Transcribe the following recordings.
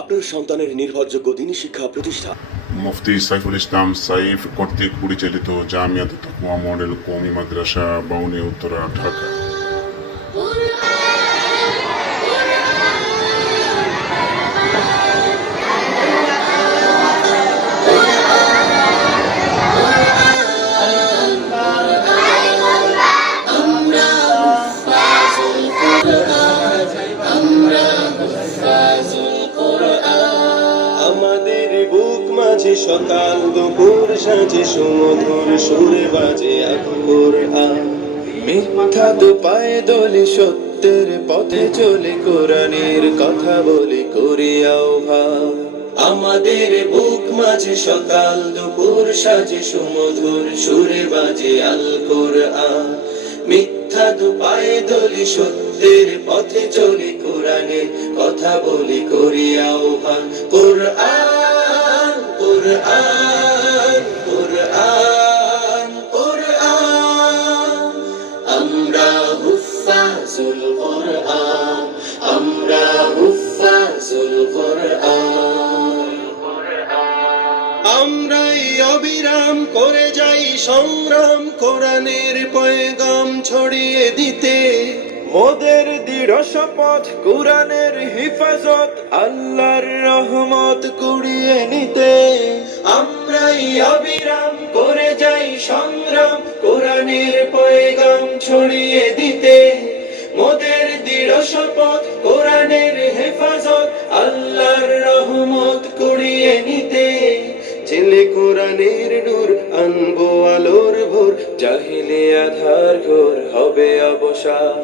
আপনার সন্তানের নির্ভরযোগ্য দ্বীনি শিক্ষা প্রতিষ্ঠান মুফতি সাইফুল ইসলাম সাইফ কর্তৃক পরিচালিত জামিয়াত তাকওয়া মডেল কওমি মাদ্রাসা বাউনী উত্তরা ঢাকা। আমাদের বুক মাঝে সকাল দুপুর সাজে সুমধুর সুরে বাজে কোরআন। মিথ্যা তো পায়ে দোলে সত্যের পথে চলে কোরআনের কথা বলে করি আহ্বান। আমাদের বুক মাঝে সকাল দুপুর সাজে সুমধুর সুরে বাজে আল কোরআন। মিথ্যা তো পায়ে দোলে সত্যের পথে চলে কোরআনের কথা বলি করি আহ্বান। কোরআন কোরআন কোরআন কোরআন, আমরা হুফাজুল কোরআন, আমরা হুফাজুল কোরআন। আমরাই অবিরাম করে যাই সংগ্রাম কোরআনের পয়গাম ছড়িয়ে দিতে। মোদের দৃঢ় শপথ কোরআনের হিফাজত আল্লাহর রহমত কুড়িয়ে নিতে। আমরাই অবিরাম করে যাই সংগ্রাম কোরআনের পয়গাম ছড়িয়ে দিতে। মোদের দৃঢ় শপথ কোরআনের হেফাজত আল্লাহর রহমত কুড়িয়ে নিতে। ছেলে কোরআনের নূর আনবো আলোর ভোর, জাহিলে আধার ঘোর হবে অবসান।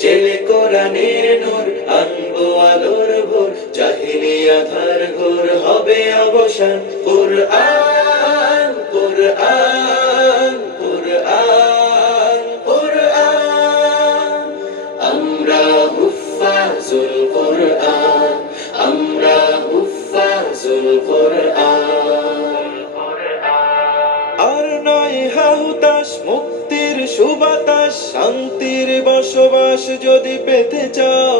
ছেলে কোরআনের নূর আনবো আলোর ভোর, জাহিলে আধার ঘোর হবে অবসান। কোরআন কোরআন কোরআন কোরআন, আমরা হুফাজুল কোরআন, আমরা হুফাজুল কোরআন। আর নয় হাহুতাশ মুক্তির সুবাতাস, শান্তির বসবাস যদি পেতে চাও,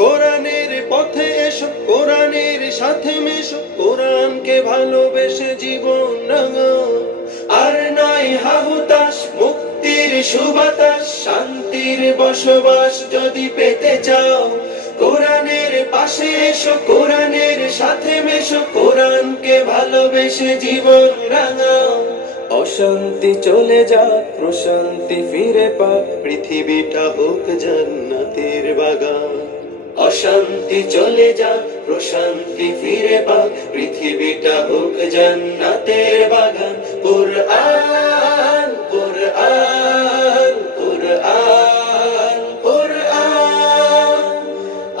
কোরআনের পথে এসো, কোরআনের সাথে মেশো, কোরআনকে ভালোবেসে জীবন রাঙাও। আর নয় হাহুতাশ মুক্তির সুবাতাস, শান্তির বসবাস যদি পেতে চাও, কোরআনের পাশে এসো, কোরআনের সাথে মেশো, কোরআনকে ভালোবেসে জীবন রাঙাও। অশান্তি চলে যাক, প্রশান্তি ফিরে পাক, পৃথিবীটা হোক জান্নাতের বাগান। অশান্তি চলে যাক, প্রশান্তি ফিরে পাক, পৃথিবীটা হোক জান্নাতের বাগান। কোরআন কোরআন কোরআন কোরআন,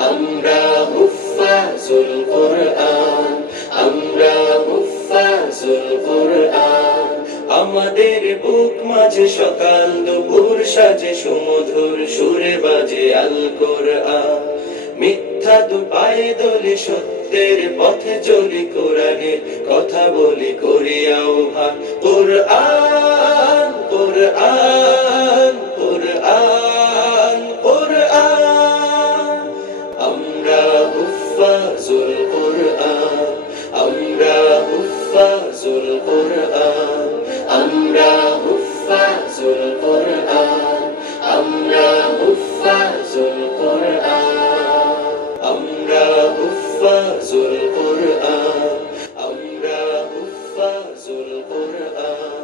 আমরা হুফাজুল কোরআন, আমরা হুফাজুল কোরআন। আমাদের বুক মাঝে সকাল দুপুর সাজে সুমধুর সুরে বাজে আল কোরআন। মিথ্যা তো পায়ে দোলে সত্যের পথে চলি কোরআনের কথা বলি করি আহ্বান। কোরআন কোরআন কোরআন কোরআন, আমরা হুফাজুল কোরআন, আমরা হুফাজুল কোরআন, আমরা হুফাজুল কোরআন, আমরা হুফাজুল কোরআন, আমরা হুফাজুল কোরআন, আমরা হুফাজুল কোরআন।